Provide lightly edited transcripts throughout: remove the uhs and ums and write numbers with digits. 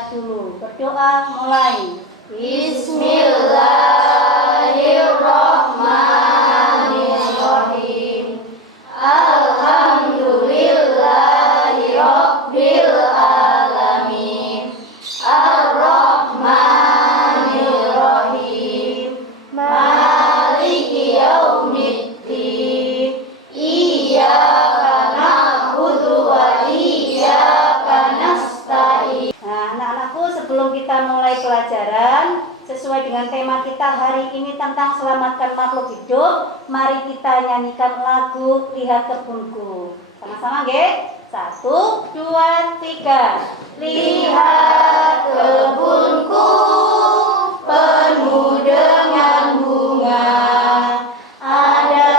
sholat dulu. Berdoa mulai. Bismillahirrahmanirrahim. Alhamdulillahirabbil alamin. Ar-Rahmanirrahim. Maliki yaumiddin. Iyyaka na'budu wa iyyaka nasta'in. Nah, anak-anakku, sebelum kita mulai pelajaran sesuai dengan tema kita hari ini tentang selamatkan makhluk hidup, mari kita nyanyikan lagu Lihat Kebunku. Sama-sama, nggih? 1, 2, 3. Lihat kebunku penuh dengan bunga, ada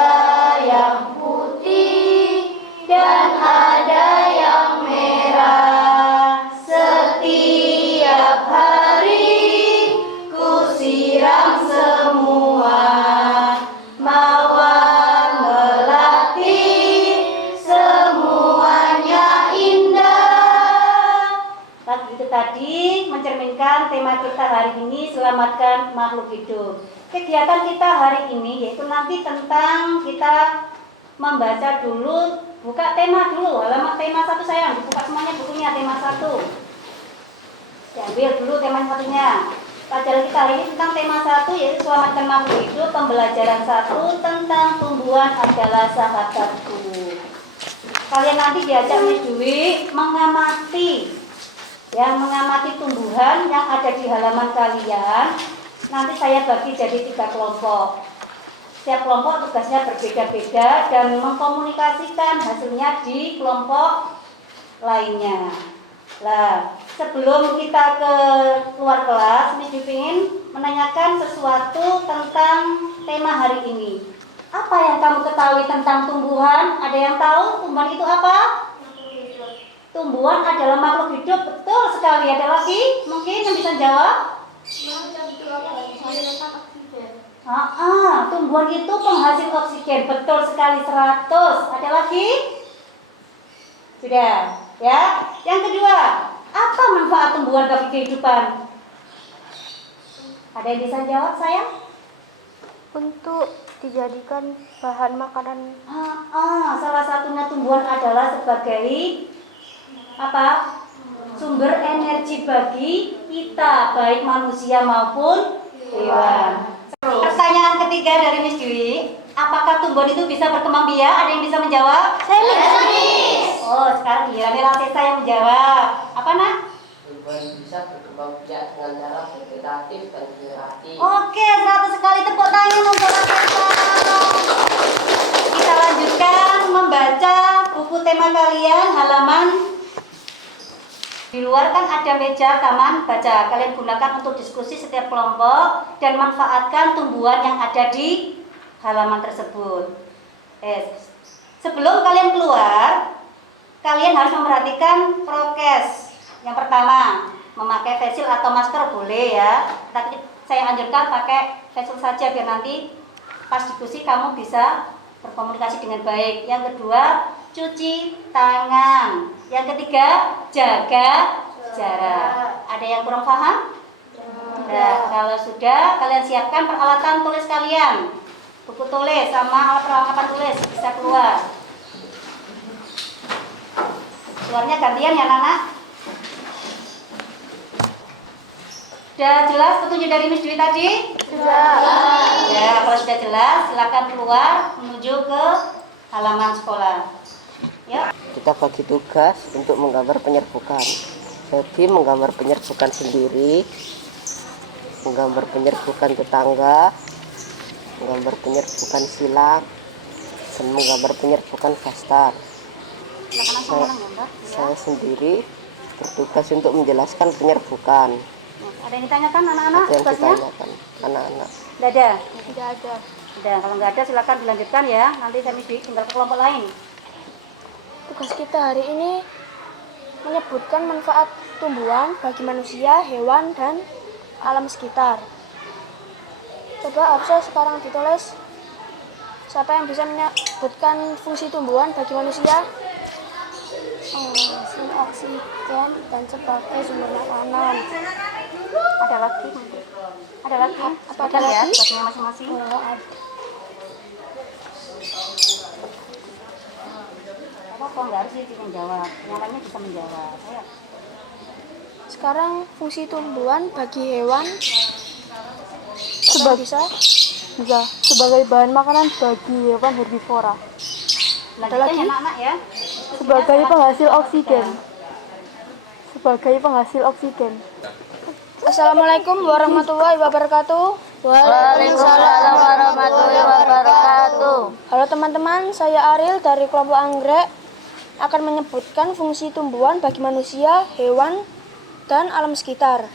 yang putih dan ada yang merah. Setiap hari ku siram semua, mawar melati semuanya indah. Lagu itu tadi mencerminkan tema kita hari ini, selamatkan makhluk hidup. Kegiatan kita hari ini yaitu nanti tentang kita membaca dulu, buka tema dulu, halaman tema 1 sayang, dibuka semuanya bukunya tema 1. Diambil dulu tema satunya. Pelajaran kita hari ini tentang tema 1 yaitu selamatkan makhluk hidup. Pembelajaran 1 tentang tumbuhan adalah sahabatku. Kalian nanti diajak Miss Dwi mengamati tumbuhan yang ada di halaman kalian. Nanti saya bagi jadi 3 kelompok. Setiap kelompok tugasnya berbeda-beda dan mengkomunikasikan hasilnya di kelompok lainnya. Nah, sebelum kita ke luar kelas, Miss Dwi ingin menanyakan sesuatu tentang tema hari ini. Apa yang kamu ketahui tentang tumbuhan? Ada yang tahu tumbuhan itu apa? Tumbuhan adalah makhluk hidup, betul sekali. Ada lagi? Mungkin yang bisa jawab? Tumbuhan itu penghasil oksigen, betul sekali 100. Ada lagi? Sudah, ya. Yang kedua, apa manfaat tumbuhan bagi kehidupan? Ada yang bisa jawab, sayang? Untuk dijadikan bahan makanan. Salah satunya tumbuhan adalah sebagai apa? Sumber energi bagi kita, baik manusia maupun hewan. Pertanyaan ketiga dari Miss Dwi, apakah tumbuhan itu bisa berkembang biak? Ada yang bisa menjawab? Saya Oh, sekarang giliran Rasesa yang menjawab. Apa, Nak? Tumbuhan bisa berkembang biak dengan cara vegetatif dan generatif. Oke, 100 sekali tepuk tangan untuk Rasesa. Kita lanjutkan membaca buku tema kalian halaman. Di luar kan ada meja taman baca. Kalian gunakan untuk diskusi setiap kelompok dan manfaatkan tumbuhan yang ada di halaman tersebut. Sebelum kalian keluar, kalian harus memperhatikan prokes. Yang pertama, memakai face shield atau masker boleh ya. Tapi saya anjurkan pakai face shield saja biar nanti pas diskusi kamu bisa berkomunikasi dengan baik. Yang kedua, cuci tangan. Yang ketiga, jaga jarak. Ada yang kurang paham? Nah, kalau sudah, kalian siapkan peralatan tulis kalian. Buku tulis sama alat perlengkapan tulis bisa keluar. Keluarnya gantian ya, anak-anak. Sudah jelas petunjuk dari Miss Dwi tadi? sudah. Ya, kalau sudah jelas, silakan keluar menuju ke halaman sekolah. Ya. Kita bagi tugas untuk menggambar penyerbukan. Jadi menggambar penyerbukan sendiri, menggambar penyerbukan tetangga, menggambar penyerbukan silang, dan menggambar penyerbukan kastar. Saya sendiri bertugas untuk menjelaskan penyerbukan. Ada yang ditanyakan anak-anak Ada yang tugasnya? ditanyakan anak-anak. Tidak ada? Tidak ada. Sudah, kalau nggak ada silakan dilanjutkan ya. Nanti saya Miss Dwi tinggal ke kelompok lain. Tugas kita hari ini menyebutkan manfaat tumbuhan bagi manusia, hewan, dan alam sekitar. Coba harusnya sekarang ditulis siapa yang bisa menyebutkan fungsi tumbuhan bagi manusia. penghasil oksigen dan sebagai sumber makanan. Ada lagi? Ada lagi? Apa ada Sebentar ya, lagi? buatnya masing-masing. Apa nggak harus sih menjawab? Yang lainnya bisa menjawab. Ayo. Sekarang fungsi tumbuhan bagi hewan bisa sebagai bahan makanan bagi hewan herbivora, Lanjutkan ya anak-anak ya. sebagai penghasil oksigen. Assalamualaikum warahmatullahi wabarakatuh. Waalaikumsalam warahmatullahi wabarakatuh. Halo teman-teman, saya Ariel dari kelompok anggrek akan menyebutkan fungsi tumbuhan bagi manusia, hewan, dan alam sekitar.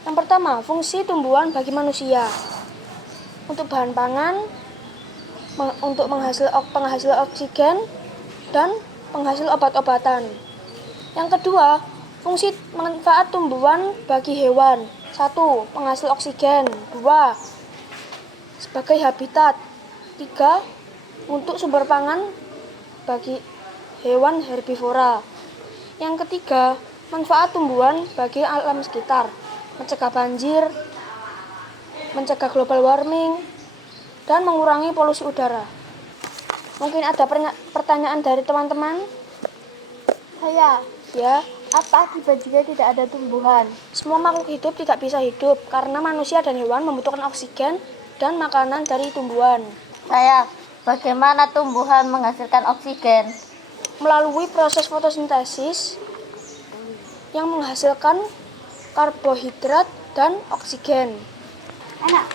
Yang pertama, fungsi tumbuhan bagi manusia. Untuk bahan pangan, untuk penghasil oksigen, dan penghasil obat-obatan. Yang kedua, fungsi manfaat tumbuhan bagi hewan. 1. Penghasil oksigen. 2. Sebagai habitat. 3. Untuk sumber pangan bagi hewan herbivora. Yang ketiga, manfaat tumbuhan bagi alam sekitar. Mencegah banjir, mencegah global warming, dan mengurangi polusi udara. Mungkin ada pertanyaan dari teman-teman? Saya, Ya, apa akibat jika tidak ada tumbuhan? semua makhluk hidup tidak bisa hidup karena manusia dan hewan membutuhkan oksigen dan makanan dari tumbuhan. Saya, bagaimana tumbuhan menghasilkan oksigen? Melalui proses fotosintesis yang menghasilkan karbohidrat dan oksigen. Enak.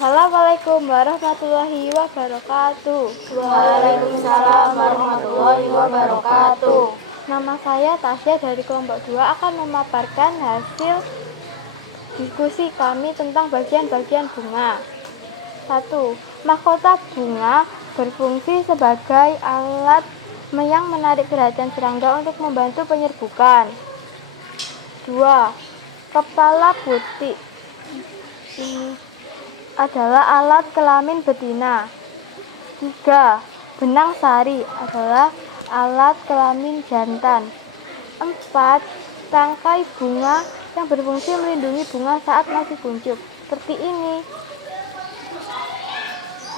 Assalamualaikum warahmatullahi wabarakatuh. Waalaikumsalam warahmatullahi wabarakatuh. Nama saya Tasya dari kelompok 2 akan memaparkan hasil diskusi kami tentang bagian-bagian bunga. 1. Mahkota bunga berfungsi sebagai alat yang menarik perhatian serangga untuk membantu penyerbukan. 2. Kepala putih ini adalah alat kelamin betina. 3. Benang sari adalah alat kelamin jantan. 4. Tangkai bunga yang berfungsi melindungi bunga saat masih kuncup, seperti ini.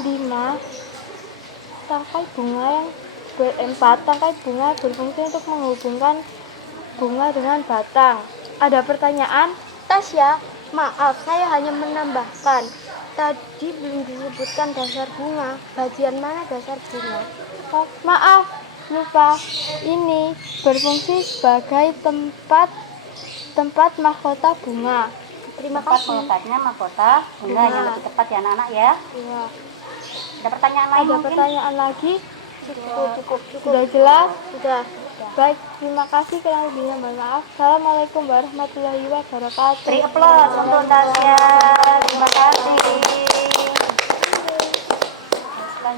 5. Tangkai bunga tangkai bunga berfungsi untuk menghubungkan bunga dengan batang. Ada pertanyaan? Tasya, maaf, saya hanya menambahkan. Tadi belum disebutkan dasar bunga. Bagian mana dasar bunga? Oh, maaf, lupa. Ini berfungsi sebagai tempat mahkota bunga. Terima Tempat kasih. melekatnya mahkota bunga yang lebih tepat ya anak-anak ya. Ya. Ada pertanyaan lain Ada mungkin? pertanyaan lagi? Cukup. Sudah jelas? Sudah. Baik, terima kasih, kurang lebihnya mohon maaf. Assalamualaikum warahmatullahi wabarakatuh. Beri aplaus untuk Tasya. Terima kasih.